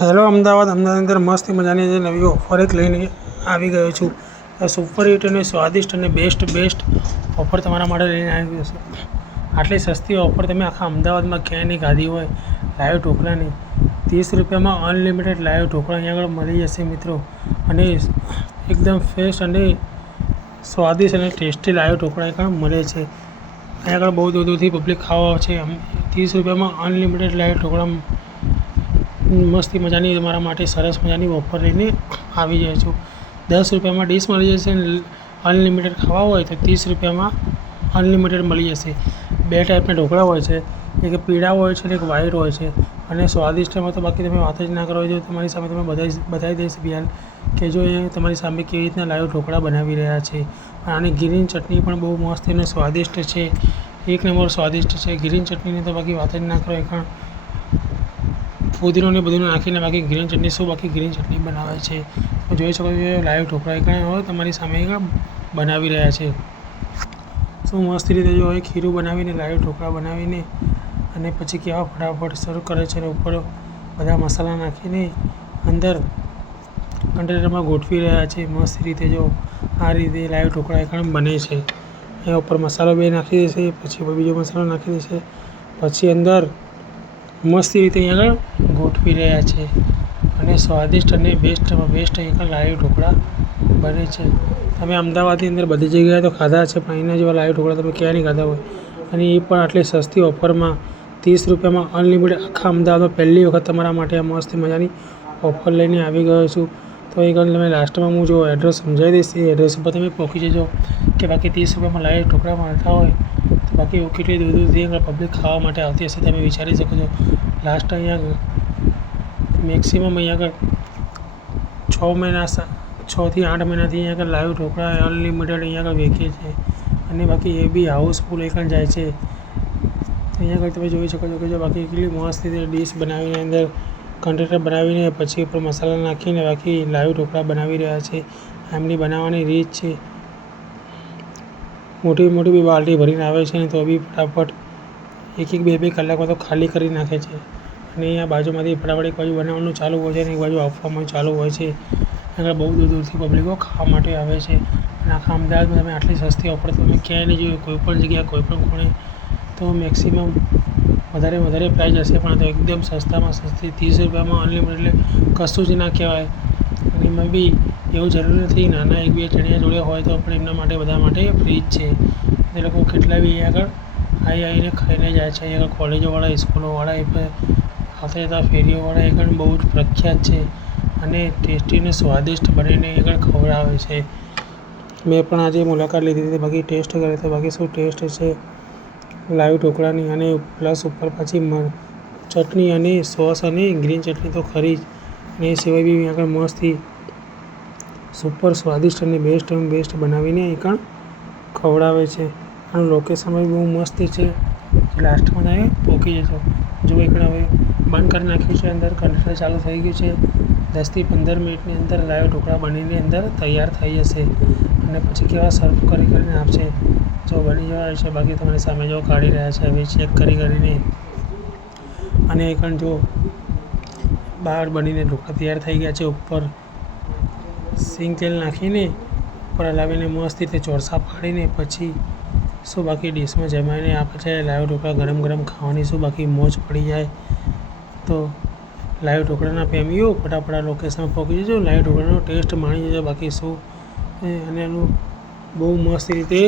Hello Ahmedabad અંદર મસ્ત મજાની જે નવી ઓફર એક લઈને આવી ગયો છું. સુપર હિટ અને સ્વાદિષ્ટ અને બેસ્ટ ઓફર તમારા માટે લઈને આવી ગયો છું. આટલી સસ્તી ઓફર તમે આખા અમદાવાદમાં ક્યાંય નહીં ખાધી હોય. લાઈવ ઢોકળાની 30 રૂપિયામાં અનલિમિટેડ લાઈવ ઢોકળા અહીંયા આગળ મળી જશે મિત્રો. અને એકદમ ફ્રેશ અને સ્વાદિષ્ટ અને ટેસ્ટી લાઈવ ઢોકળા અહીંયા મળે છે. અહીંયા આગળ બહુ દૂરથી પબ્લિક ખાવા છે. 30 રૂપિયામાં અનલિમિટેડ લાઈવ ઢોકળા મસ્તી મજાની તમારા માટે સરસ મજાની ઓફર લઈને આવી જાય છું. 10 રૂપિયામાં ડીશ મળી જશે. અનલિમિટેડ ખાવા હોય તો 30 રૂપિયામાં અનલિમિટેડ મળી જશે. બે ટાઈપના ઢોકળા હોય છે, એક પીળા હોય છે અને એક વ્હાઈટ હોય છે. અને સ્વાદિષ્ટમાં તો બાકી તમે વાત જ ના કરો. જો તમારી સામે તમે બતાવી દઈશ બિહાર કે જો એ તમારી સામે કેવી રીતના લાઈવ ઢોકળા બનાવી રહ્યા છે. આની ગ્રીન ચટણી પણ બહુ મસ્ત અને સ્વાદિષ્ટ છે. એક નંબર સ્વાદિષ્ટ છે. ગ્રીન ચટણીની તો બાકી વાત જ ના કરો. એ પુદીનો ને બધું નાખીને બાકી ગ્રીન ચટણી શું બાકી ગ્રીન ચટણી બનાવે છે. તો જોઈ શકો છો લાઈવ ઢોકળા હોય તમારી સામે બનાવી રહ્યા છે. શું મસ્ત રીતે જો હવે ખીરું બનાવીને લાઈવ ઢોકળા બનાવીને અને પછી કેવા ફટાફટ સર્વ કરે છે. અને ઉપર બધા મસાલા નાખીને અંદર કન્ટેનરમાં ગોઠવી રહ્યા છે. મસ્ત રીતે જો આ રીતે લાઈવ ઢોકળા બને છે. એ ઉપર મસાલો બે નાખી દેશે, પછી બીજો મસાલો નાખી દેશે, પછી અંદર મસ્ત રીતે અહીંયા આગળ ગોઠવી રહ્યા છે. અને સ્વાદિષ્ટ અને બેસ્ટ અહીંયા લાઈવ ઢોકળા બને છે. તમે અમદાવાદની અંદર બધી જગ્યાએ તો ખાધા છે, પણ અહીંના જેવા લાઈવ ઢોકળા તમે ક્યાંય નહીં ખાધા હોય. અને એ પણ આટલી સસ્તી ઓફરમાં 30 રૂપિયામાં અનલિમિટેડ આખા અમદાવાદમાં પહેલી વખત તમારા માટે આ મસ્ત મજાની ઓફર લઈને આવી ગયો છું. તો એ તમે લાસ્ટમાં હું જો એડ્રેસ સમજાવી દઈશ, એ એડ્રેસ ઉપર તમે પહોંચી જજો. કે બાકી 30 રૂપિયામાં લાઈવ ઢોકળા મળતા હોય તો બાકી કેટલી દૂરથી પબ્લિક ખાવા માટે આવતી હશે તમે વિચારી શકો છો. લાસ્ટ અહીંયા મેક્સિમમ અહીંયા આગળ 6 થી 8 મહિનાથી અહીંયા આગળ લાઈવ ઢોકળા અનલિમિટેડ અહીંયા આગળ વેચે છે. અને બાકી એ બી હાઉસફુલ એકણ જાય છે. અહીંયા આગળ તમે જોઈ શકો છો કે જો બાકી કેટલી મસ્ત રીતે ડીશ બનાવીને અંદર કન્ટેનર બનાવીને પછી ઉપર મસાલા નાખીને બાકી લાઈવ ઢોકળા બનાવી રહ્યા છે. એમની બનાવવાની રીત છે. મોટી બી બાલટી ભરીને આવે છે ને તો બી ફટાફટ 1-2 કલાકમાં તો ખાલી કરી નાખે છે. અને અહીંયા બાજુમાંથી ફટાફટ એક બાજુ બનાવવાનું ચાલુ હોય છે અને એક બાજુ આપવાનું ચાલુ હોય છે. આગળ બહુ દૂરથી પબ્લિકો ખાવા માટે આવે છે. અને આખા અમદાવાદમાં તમે આટલી સસ્તી ઓફર તમે ક્યાંય નહીં જોયું. કોઈપણ જગ્યાએ કોઈપણ ખૂણે તો મેક્સિમમ વધારે પ્રાઇસ હશે, પણ તો એકદમ સસ્તામાં સસ્તી 30 રૂપિયામાં અનલિમિટેડ એટલે કશું જ ના કહેવાય. અને એમાં બી એવું જરૂરી નથી નાના 1-2 ચણિયા જોડે હોય તો પણ એમના માટે બધા માટે ફ્રી જ છે. એ લોકો કેટલા બી આગળ આવીને ખાઈને જાય છે. અહીંયા આગળ કોલેજોવાળા, સ્કૂલોવાળા આવતા જતા ફેરીઓવાળા એ પણ બહુ જ પ્રખ્યાત છે. અને ટેસ્ટી અને સ્વાદિષ્ટ બનીને આગળ ખવડાવે છે. મેં પણ આજે મુલાકાત લીધી હતી, બાકી ટેસ્ટ કરે તો બાકી શું ટેસ્ટ છે લાઈવ ઢોકળાની. અને પ્લસ ઉપર પછી ચટણી અને સોસ અને ગ્રીન ચટણી તો ખરી જ. અને એ સિવાય બી આગળ મસ્તી સુપર સ્વાદિષ્ટ અને બેસ્ટ બનાવીને એકણ ખવડાવે છે. આનું લોકેશન બી બહુ મસ્ત છે. લાસ્ટમાં તમે પહોંચી જશો. જો એકણ હવે બંધ કરી નાખ્યું છે. અંદર કન્ટેનર ચાલુ થઈ ગયું છે. 10 થી 15 મિનિટની અંદર લાઈવ ઢોકળા બનીને અંદર તૈયાર થઈ જશે. અને પછી કેવા સર્વ કરીને આપશે. જો બની જવા છે બાકી તમારી સામે જો કાઢી રહ્યા છે હવે ચેક કરીને. અને એકણ જો બહાર બનીને ઢોકળા તૈયાર થઈ ગયા છે. ઉપર સિંગ તેલ નાખીને ઉપર હલાવીને મસ્ત રીતે ચોરસા પાડીને પછી શું બાકી ડીશમાં જમાઈને આપે છે. લાઈવ ઢોકળા ગરમ ખાવાની શું બાકી મોજ પડી જાય. તો લાઈવ ઢોકળાના પ્રેમીઓ ફટાફટ લોકેશન પહોંચી જજો. લાઈવ ઢોકળાનો ટેસ્ટ માણી જજો. બાકી શું અને એનું બહુ મસ્ત રીતે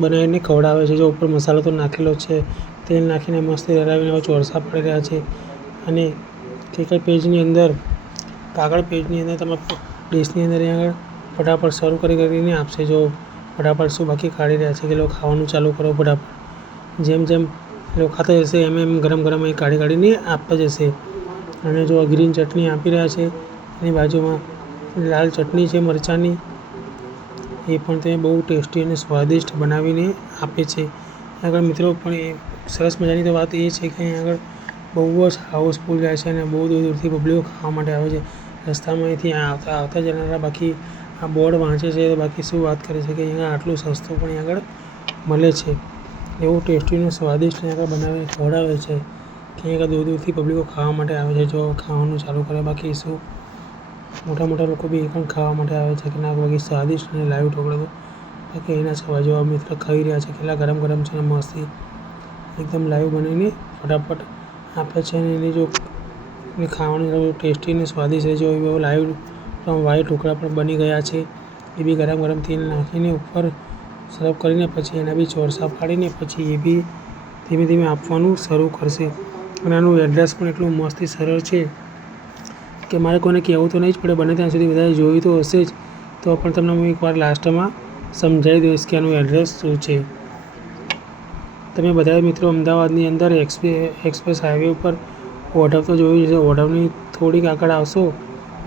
બનાવીને ખવડાવે છે. જો ઉપર મસાલો તો નાખેલો છે, તેલ નાખીને મસ્ત હલાવીને ચોરસા પાડી રહ્યા છે. અને કાગળ પેજની અંદર તમે ડીશની અંદર આગળ ફટાફટ સર્વ કરીને આપશે. જો ફટાફટ શું બાકી કાઢી રહ્યા છે કે લોકો ખાવાનું ચાલુ કરો ફટાફટ. જેમ લોકો ખાતા જશે એમ ગરમ અહીં કાઢીને આપતા જશે. અને જો ગ્રીન ચટણી આપી રહ્યા છે. એની બાજુમાં લાલ ચટણી છે મરચાંની, એ પણ તે બહુ ટેસ્ટી અને સ્વાદિષ્ટ બનાવીને આપે છે. આગળ મિત્રો પણ એ સરસ મજાની તો વાત એ છે કે અહીં આગળ બહુ જ હાઉસફુલ જાય છે. અને બહુ દૂરથી પબ્લિકો ખાવા માટે આવે છે. રસ્તામાં અહીંથી આવતા જનારા બાકી આ બોર્ડ વાંચે છે તો બાકી શું વાત કરે છે કે અહીંયા આટલું સસ્તું પણ આગળ મળે છે. એવું ટેસ્ટી અને સ્વાદિષ્ટ આગળ બનાવીને ખવડાવે છે. કે અહીંયા દૂર દૂરથી પબ્લિકો ખાવા માટે આવે છે. જો ખાવાનું ચાલુ કરે, બાકી શું મોટા મોટા લોકો બી પણ ખાવા માટે આવે છે કે ના બાકી સ્વાદિષ્ટ અને લાઈવ ઢોકળા તો બાકી એના છે. જો મિત્ર ખાઈ રહ્યા છે, કેટલા ગરમ ગરમ છે અને મસ્તી એકદમ લાઈવ બનાવીને ફટાફટ આપે છે. અને એની જો ખાવાનું ટેસ્ટી અને સ્વાદિષ્ટ છે. જો લાઈવ વાઈટ ઢોકળા પણ બની ગયા છે. એ બી ગરમ ગરમ તેલ નાખીને ઉપર સર્વ કરીને પછી એના બી ચોરસા પાડીને પછી એ બી ધીમે ધીમે આપવાનું શરૂ કરશે. અને આનું એડ્રેસ પણ એટલું મસ્તી સરળ છે કે મારે કોઈને કહેવું તો નહીં જ પડે. બને ત્યાં સુધી બધાએ જોયું તો હશે જ, તો પણ તમને હું એકવાર લાસ્ટમાં સમજાવી દઈશ કે આનું એડ્રેસ શું છે. તમે બધા મિત્રો અમદાવાદની અંદર એક્સપ્રેસ હાઈવે ઉપર ઓઢવ તો જોયું છે. ઓઢવની થોડીક આગળ આવશો,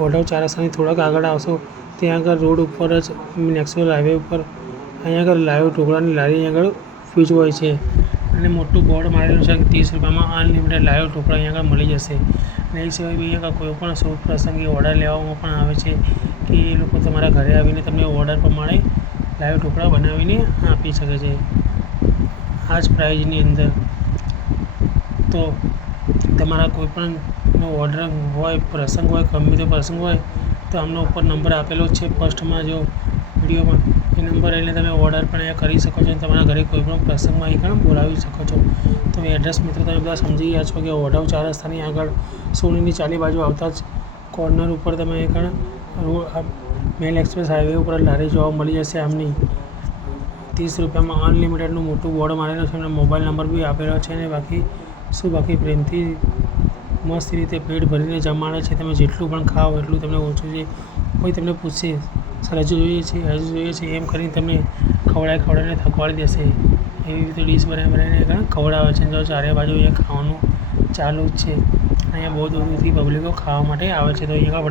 ઓઢવ 4 રસ્તાની થોડાક આગળ આવશો, ત્યાં આગળ રોડ ઉપર જ નેશનલ હાઈવે ઉપર અહીંયા આગળ લાઈવ ઢોકળાની લારી અહીંયા આગળ ફ્યુઝ હોય છે. અને મોટું બોર્ડ મારેલું છે કે 30 રૂપિયામાં અનલિમિટેડ લાઈવ ઢોકળા અહીંયા આગળ મળી જશે. અને એ સિવાય બી અહીંયા કોઈ પણ શુભ પ્રસંગે ઓર્ડર લેવામાં પણ આવે છે કે એ લોકો તમારા ઘરે આવીને તમને ઓર્ડર પ્રમાણે લાઈવ ઢોકળા બનાવીને આપી શકે છે આ જ પ્રાઇઝની અંદર. તો તમારા કોઈ પણ ઓર્ડર હોય, પ્રસંગ હોય, ગમે તે પ્રસંગ હોય તો આમનો ઉપર નંબર આપેલો જ છે ફર્સ્ટમાં જો વિડીયોમાં. એ નંબર લઈને તમે ઓર્ડર પણ અહીંયા કરી શકો છો અને તમારા ઘરે કોઈ પણ પ્રસંગમાં અહીં બોલાવી શકો છો. તો એડ્રેસ મિત્રો તમે બધા સમજી ગયા છો કે ઓઢવ 4 રસ્તાની આગળ સોનીની ચાલી બાજુ આવતા જ કોર્નર ઉપર તમે અહીં મેલ એક્સપ્રેસ હાઈવે ઉપર લારી જોવા મળી જશે. આમની 30 રૂપિયામાં અનલિમિટેડનું મોટું બોર્ડ મારેલું છે. એમનો મોબાઈલ નંબર બી આપેલો છે. અને બાકી પ્રેમથી મસ્ત રીતે પેટ ભરીને જમાડે છે. તમે જેટલું પણ ખાઓ એટલું તમને ઓછું છે. કોઈ તમને પૂછશે સર હજુ જોઈએ છે એમ કરીને તમને ખવડાવીને થકવાડી દેશે. એવી રીતે ડીશ બનાવીને ખવડાવે છે. જો ચારે બાજુ અહીંયા ખાવાનું ચાલુ જ છે. અહીંયા બહુ દૂર દૂરથી પબ્લિકો ખાવા માટે આવે છે. તો અહીંયા